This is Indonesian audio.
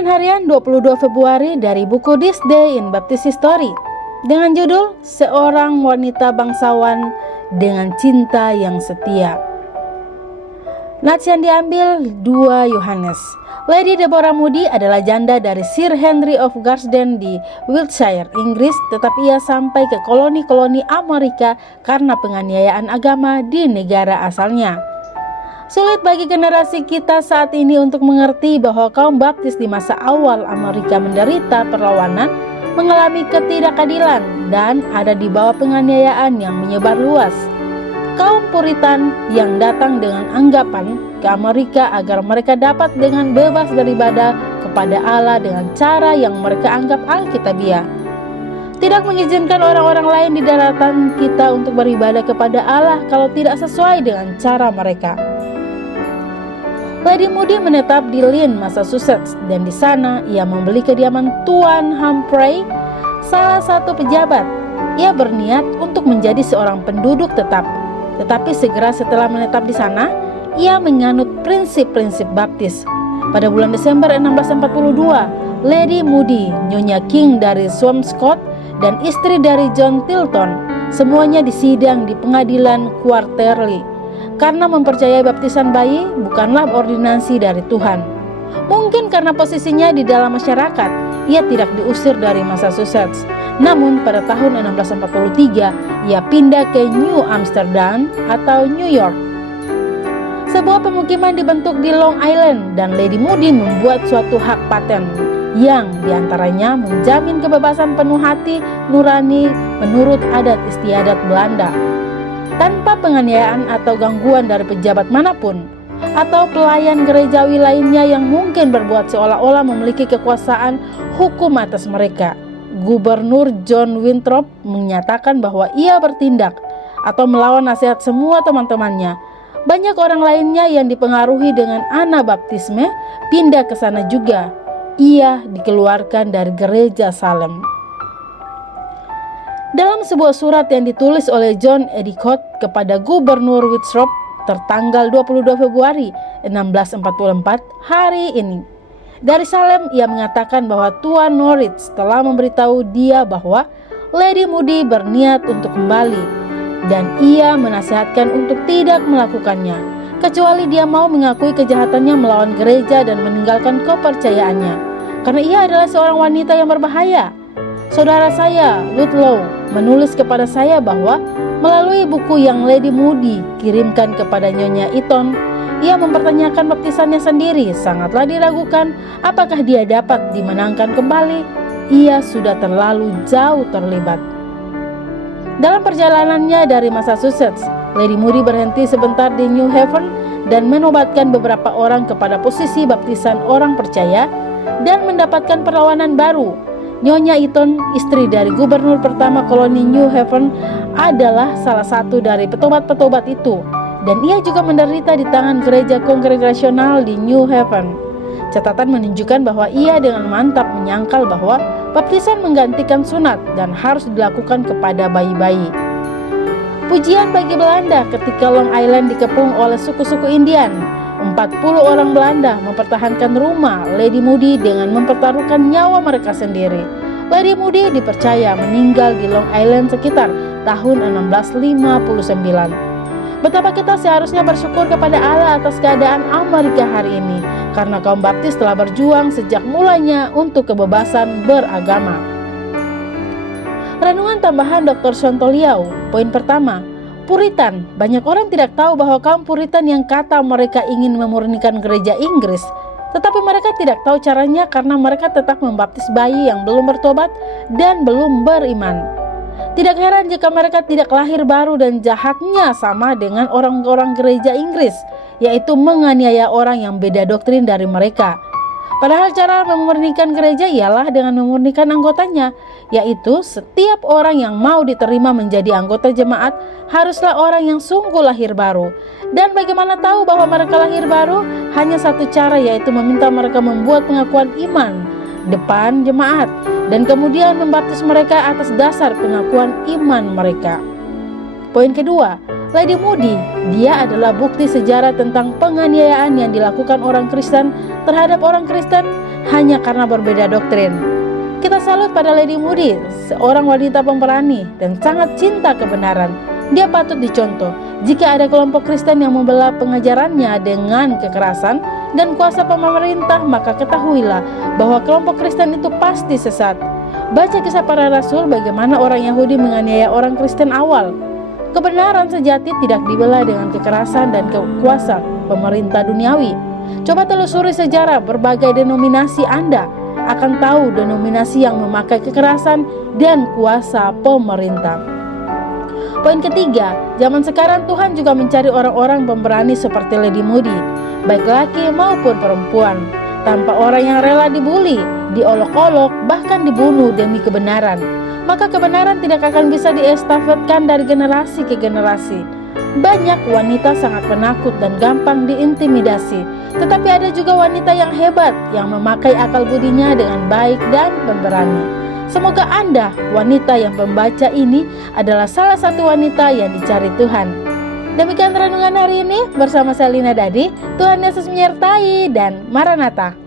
Renungan Harian 22 Februari dari buku This Day in Baptist History dengan judul Seorang Wanita Bangsawan dengan Cinta yang Setia. Nats yang diambil 2 Yohanes. Lady Deborah Moody adalah janda dari Sir Henry of Garsden di Wiltshire, Inggris, tetapi ia sampai ke koloni-koloni Amerika karena penganiayaan agama di negara asalnya. Sulit bagi generasi kita saat ini untuk mengerti bahwa kaum baptis di masa awal Amerika menderita perlawanan, mengalami ketidakadilan, dan ada di bawah penganiayaan yang menyebar luas. Kaum Puritan yang datang dengan anggapan ke Amerika agar mereka dapat dengan bebas beribadah kepada Allah dengan cara yang mereka anggap alkitabiah. Tidak mengizinkan orang-orang lain di daratan kita untuk beribadah kepada Allah kalau tidak sesuai dengan cara mereka. Lady Moody menetap di Lynn, Massachusetts, dan di sana ia membeli kediaman Tuan Humphrey, salah satu pejabat. Ia berniat untuk menjadi seorang penduduk tetap, tetapi segera setelah menetap di sana, ia menganut prinsip-prinsip baptis. Pada bulan Desember 1642, Lady Moody, Nyonya King dari Swampscott, dan istri dari John Tilton, semuanya disidang di pengadilan Quarterly karena mempercayai baptisan bayi bukanlah ordinasi dari Tuhan. Mungkin karena posisinya di dalam masyarakat, ia tidak diusir dari Massachusetts. Namun pada tahun 1643, ia pindah ke New Amsterdam atau New York. Sebuah pemukiman dibentuk di Long Island dan Lady Moody membuat suatu hak paten yang diantaranya menjamin kebebasan penuh hati nurani menurut adat istiadat Belanda, tanpa penganiayaan atau gangguan dari pejabat manapun atau pelayan gerejawi lainnya yang mungkin berbuat seolah-olah memiliki kekuasaan hukum atas mereka. Gubernur John Winthrop menyatakan bahwa ia bertindak atau melawan nasihat semua teman-temannya. Banyak orang lainnya yang dipengaruhi dengan Anabaptisme pindah ke sana juga. Ia dikeluarkan dari gereja Salem. Dalam sebuah surat yang ditulis oleh John Endicott kepada Gubernur Winthrop tertanggal 22 Februari 1644 hari ini, dari Salem ia mengatakan bahwa Tuan Norwich telah memberitahu dia bahwa Lady Moody berniat untuk kembali, dan ia menasihatkan untuk tidak melakukannya kecuali dia mau mengakui kejahatannya melawan gereja dan meninggalkan kepercayaannya, karena ia adalah seorang wanita yang berbahaya. Saudara saya, Ludlow, menulis kepada saya bahwa melalui buku yang Lady Moody kirimkan kepada Nyonya Eaton, ia mempertanyakan baptisannya sendiri. Sangatlah diragukan apakah dia dapat dimenangkan kembali. Ia sudah terlalu jauh terlibat. Dalam perjalanannya dari Massachusetts, Lady Moody berhenti sebentar di New Haven dan menobatkan beberapa orang kepada posisi baptisan orang percaya dan mendapatkan perlawanan baru. Nyonya Eaton, istri dari gubernur pertama koloni New Haven, adalah salah satu dari petobat-petobat itu, dan ia juga menderita di tangan gereja kongregasional di New Haven. Catatan menunjukkan bahwa ia dengan mantap menyangkal bahwa baptisan menggantikan sunat dan harus dilakukan kepada bayi-bayi. Pujian bagi Belanda ketika Long Island dikepung oleh suku-suku Indian. 40 orang Belanda mempertahankan rumah Lady Moody dengan mempertaruhkan nyawa mereka sendiri. Lady Moody dipercaya meninggal di Long Island sekitar tahun 1659. Betapa kita seharusnya bersyukur kepada Allah atas keadaan Amerika hari ini, karena kaum baptis telah berjuang sejak mulanya untuk kebebasan beragama. Renungan tambahan Dr. Sontoliau. Poin pertama, Puritan. Banyak orang tidak tahu bahwa kaum Puritan yang kata mereka ingin memurnikan gereja Inggris, tetapi mereka tidak tahu caranya karena mereka tetap membaptis bayi yang belum bertobat dan belum beriman. Tidak heran jika mereka tidak lahir baru dan jahatnya sama dengan orang-orang gereja Inggris, yaitu menganiaya orang yang beda doktrin dari mereka. Padahal cara memurnikan gereja ialah dengan memurnikan anggotanya, yaitu setiap orang yang mau diterima menjadi anggota jemaat haruslah orang yang sungguh lahir baru. Dan bagaimana tahu bahwa mereka lahir baru? Hanya satu cara, yaitu meminta mereka membuat pengakuan iman depan jemaat dan kemudian membaptis mereka atas dasar pengakuan iman mereka. Poin kedua, Lady Moody, dia adalah bukti sejarah tentang penganiayaan yang dilakukan orang Kristen terhadap orang Kristen hanya karena berbeda doktrin. Kita salut pada Lady Moody, seorang wanita pemberani dan sangat cinta kebenaran. Dia patut dicontoh. Jika ada kelompok Kristen yang membela pengajarannya dengan kekerasan dan kuasa pemerintah, maka ketahuilah bahwa kelompok Kristen itu pasti sesat. Baca kisah para rasul bagaimana orang Yahudi menganiaya orang Kristen awal. Kebenaran sejati tidak dibela dengan kekerasan dan kuasa pemerintah duniawi. Coba telusuri sejarah berbagai denominasi, Anda akan tahu denominasi yang memakai kekerasan dan kuasa pemerintah. Poin ketiga, zaman sekarang Tuhan juga mencari orang-orang pemberani seperti Lady Moody, baik laki maupun perempuan, tanpa orang yang rela dibuli, diolok-olok, bahkan dibunuh demi kebenaran. Maka kebenaran tidak akan bisa diestafetkan dari generasi ke generasi. Banyak wanita sangat penakut dan gampang diintimidasi, tetapi ada juga wanita yang hebat yang memakai akal budinya dengan baik dan pemberani. Semoga Anda, wanita yang pembaca ini, adalah salah satu wanita yang dicari Tuhan. Demikian renungan hari ini bersama saya Lina Dadi. Tuhan Yesus menyertai dan Maranatha.